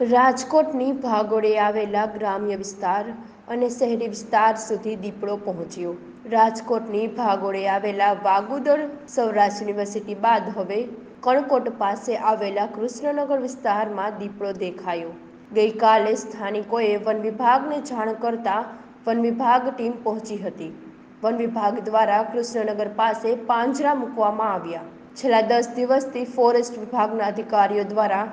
રાજકોટની ભાગોળે આવેલા ગ્રામ્ય વિસ્તાર અને શહેરી વિસ્તાર સુધી દીપડો પહોંચ્યો। રાજકોટની ભાગોળે આવેલા વાગુદર સૌરાષ્ટ્ર યુનિવર્સિટી બાદ હવે કણકોટ પાસે આવેલા કૃષ્ણનગર વિસ્તારમાં દીપડો દેખાયો। ગઈકાલે સ્થાનિકોએ વન વિભાગને જાણ કરતા વન વિભાગ ટીમ પહોંચી હતી। વન વિભાગ દ્વારા કૃષ્ણનગર પાસે પાંજરા મૂકવામાં આવ્યા। છેલ્લા 10 દિવસથી ફોરેસ્ટ વિભાગના અધિકારીઓ દ્વારા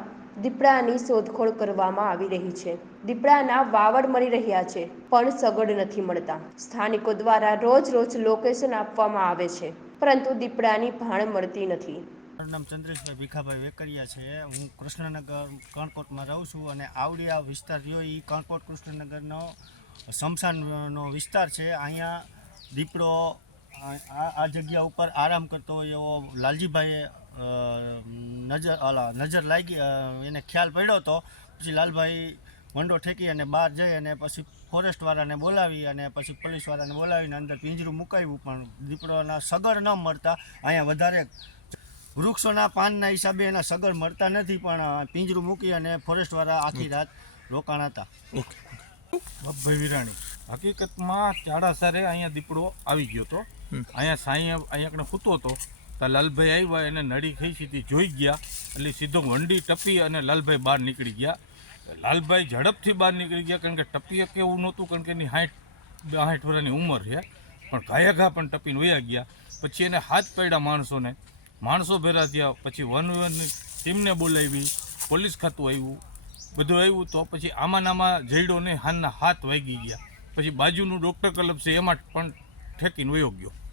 દીપડાની શોધખોળ કરવામાં આવી રહી છે। દીપડાના વાવડ મળી રહ્યા છે પણ સગડ નથી મળતા। સ્થાનિકો દ્વારા રોજ લોકેશન આપવામાં આવે છે પરંતુ દીપડાની ભાણ મળતી નથી। મારું નામ ચંદ્રેશભાઈ ભીખાભાઈ વેકરિયા છે। હું કૃષ્ણનગર કણકોટમાં રહું છું અને આવડી આ વિસ્તાર રહ્યો એ કણકોટ કૃષ્ણનગરનો સ્મશાનનો વિસ્તાર છે। અહીંયા દીપડો આ જગ્યા ઉપર આરામ કરતો હોય એવો લાલજીભાઈએ નજર લાગી, એને ખ્યાલ પડ્યો હતો। પછી લાલભાઈ વંડો ઠેકી અને બહાર જઈ અને પછી ફોરેસ્ટવાળાને બોલાવી અને પછી પોલીસવાળાને બોલાવીને અંદર પિંજરું મુકાવ્યું, પણ દીપડોના સગર ન મળતા અહીંયા વધારે વૃક્ષોના પાનના હિસાબે એના સગર મળતા નથી, પણ પિંજરું મૂકી અને ફોરેસ્ટવાળા આખી રાત રોકાણ હતા। બાપભાઈ વિરાણી, હકીકતમાં ચાડાસરે અહીંયા દીપડો આવી ગયો હતો। અહીંયા સાંઈ અહીંયા સૂતો હતો તો લાલભાઈ આવ્યા, એને નડી ખેંચી જોઈ ગયા એટલે સીધો વંડી ટપી અને લાલભાઈ બહાર નીકળી ગયા। લાલભાઈ ઝડપથી બહાર નીકળી ગયા, કારણ કે ટપીએ કેવું નહોતું, કારણ કે એની 60 વર્ષની ઉંમર છે, પણ ઘાયા પણ ટપીને વયા ગયા। પછી એને હાથ પડ્યા માણસો ભેરા થયા, પછી વનની ટીમને બોલાવી, પોલીસ ખાતું આવ્યું, બધું આવ્યું, તો પછી આમાં જઈડો ને હાથના હાથ વાગી ગયા। પછી બાજુનું ડૉક્ટર ક્લબ છે એમાં પણ ઠેકીને વયો ગયો।